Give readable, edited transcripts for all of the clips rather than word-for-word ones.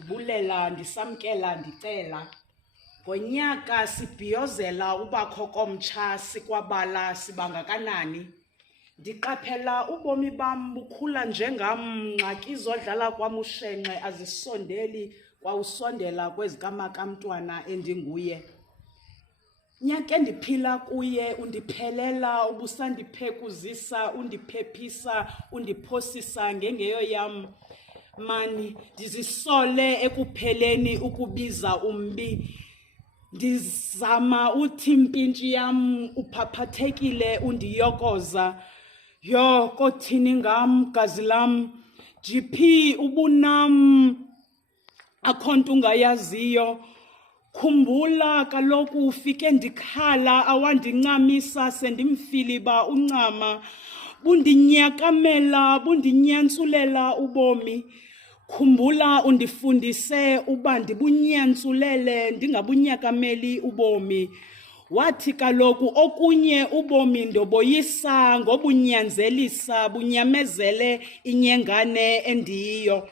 Bulela, Samnkela, Ndicela. Ngonyaka sibhiyozela ubakho komtsha sikwabala sibangakanani. Ndiqaphela ubomi bam bukhula njengam, ngxaki zodlala kwam ushenxe azisondeli kwawusondela kwezikamakamntwana endinguye. Nyaka endiphila kuye undiphelela, ubusandiphekuzisa, undiphephisa, undiphosisa ngengeyo yam. Mani, ndizisole ekupheleni ukubiza umbi. Ndizama uthi mpintshi yam uphaphathekile undiyokoza. Yo, kothini ngam, gazi lam, GP ubunam, akho nto ungayaziyo. Khumbula kaloku ufike ndikhala awandincamisa sendimfiliba uncama. Bundinyakamela, bundinyantsulela ubomi. Khumbula undifundise uba ndibunyantsulele ndingabunyakameli ubomi. Wathi kaloku okunye ubomi ndoboyisa ngobunyanzelisa bunyamezele inyengane endiyiyo.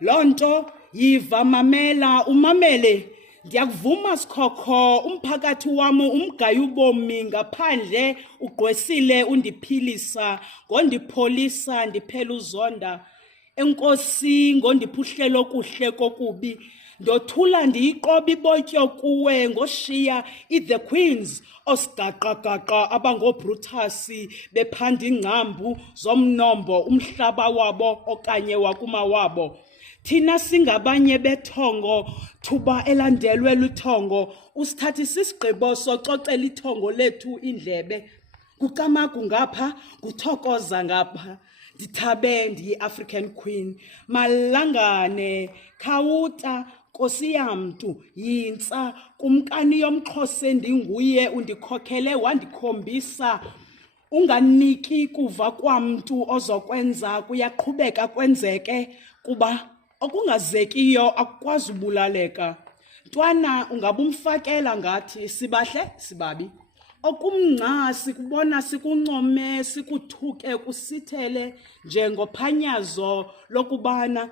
Loo nto yiva mamela, umamele. Ndiyakuvuma sikhokho, umphakathi wam umgayo ubomi ngaphandle ugqwesile undiphilisa, ngondipholisa ndiphela uzonda. Enkosi ngondiphuhlela okuhle kokubi, ndothula ndiyiqoba ibotyo kuwe ngoshiya i-the queens osigaqagaqa abangoBrutasi bephanda ingcambu zomnombo umhlaba wabo okanye wakumawabo. Thina singabanye bethongo, thuba elandelwe luthongo, usithathi sisigqibo sococela ithongo lethu indlebe. Kukamagu ngapha, kuthokoza ngapha, ndithabe ndiyi-African Queen. Malangane, khawuta, Nkosi yamntu, yintsa, kumkani yomXhosa ndinguye, undikhokhele wandikhombisa. Unganiki kuva kwamntu ozokwenza kuyaqhubeka kwenzeke, kuba okungazekiyo akukwazi ubulaleka. Ntwana ungabumfakela ngathi sibahle sibabi. Okumngca sikubona sikuncome sikuthuke kusithele njengophanyazo lokubana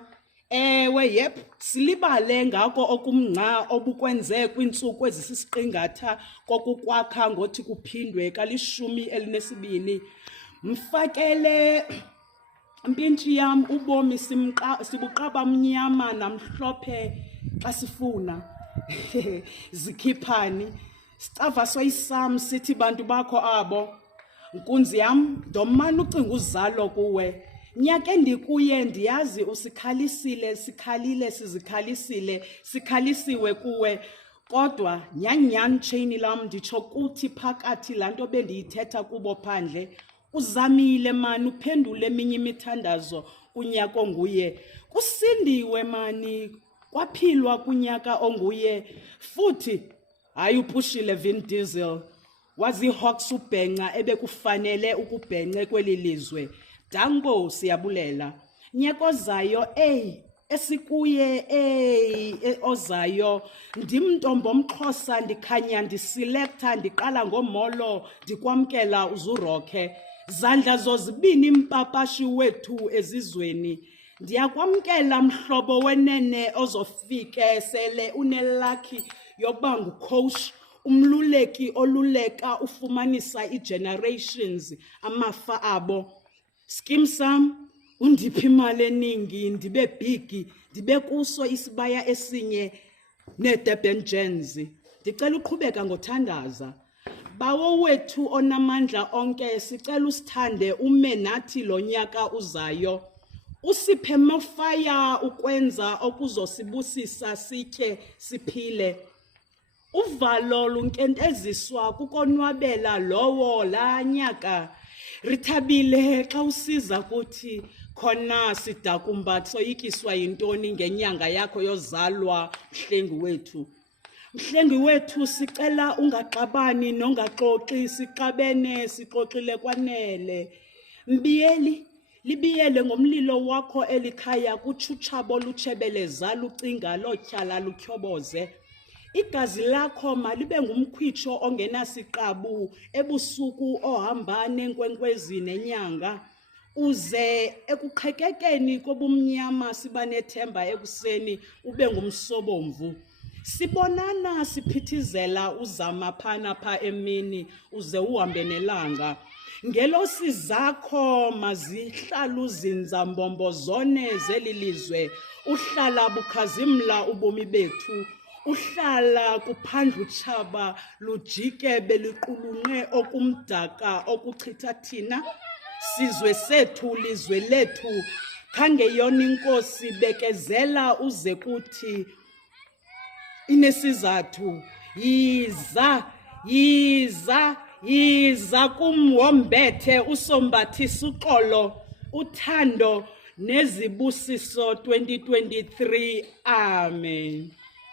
ewe yep silibale ngako okumngca obukwenze kwintsuku ezisisiqingatha kokukwakha ngothi kuphindwe ka12. Mfakele mpintshi yam ubomi sibuqaba mnyama namhlophe xa sifuna. Zikhiphani sicava soyisam sithi bantu bakho abo. Nkunzi yam ndomana ucinga uzalo kuwe. Nyaka endikuye ndiyazi usikhalisile, sikhalile sizikhalisile, sikhalisiwe kuwe. Kodwa nyanyan chain lam nditsho kuthi phakathi laa nto bendiyithetha kubo phandle. Uzamile mani uphendule eminye imithandazo kunyaka onguye. Kusindiwe mani kwaphilwa kunyaka onguye. Futhi hayi upushile Vin Diesel. Wazihawks ubhenca ebekufanele ukubhence kweli lizwe. Dango siyabulela. Nyaka ozayo esikuye ozayo. Ndimntombo omXhosa ndikhanya ndiselecta ndiqala ngomolo ndikwamkela uzurokhe. Zandla zozibini mpapashi wethu ezizweni. Ndiyakwamkela mhlobo wenene ozofike sele unelakhi yokuba ngucoach, umluleki oluleka ufumanisa i-generations amafa abo. Skim sam undiphi imali eningi ndibe big ndibe kuso isibaya esinye neDurban Gens. Ndicela uqhubeka ngothandaza. Bawo wethu onamandla onke sicela usithande ume nathi lo nyaka uzayo. Usiphe mafaya ukwenza okuzosibusisa sitye siphile. Uvalo lunkenteziswa kukonwabela lowo laa nyaka. Rithabile xa usiza kuthi khona sidakumba soyikiswa yintoni ngenyanga yakho yozalwa mhlengi wethu. Mhlengi wethu sicela ungaxabani nongaxoxi siqabene sixoxile kwanele. Mbiyeli libiyele ngomlilo wakho elikhaya kutshutshabo lutshebeleza lucinga lotyhala lutyhoboze. Igazi lakho malibe ngumkhwitsho ongenasiqabu ebusuku ohamba nenkwenkwezi nenyanga. uze ekuqhekekeni kobumnyama sibanethemba ekuseni ube ngumsobomvu. Sibonana siphithizela uzama phana pha emini uze uhambe nelanga. Ngelosi zakho mazihlala uzinza mbombozone zelilizwe, uhlala bukhazimla ubomi bethu, uhlala kuphandla utshaba lujike beliqulunqe okumdaka okuchitha thina. Sizwe sethu lizwe lethu, khange yona inkosi bekezela uze kuthi inesizathu. Yiza, yiza, yiza kumwombethe usombathisa uxolo, uthando nezibusiso 2023. Amen.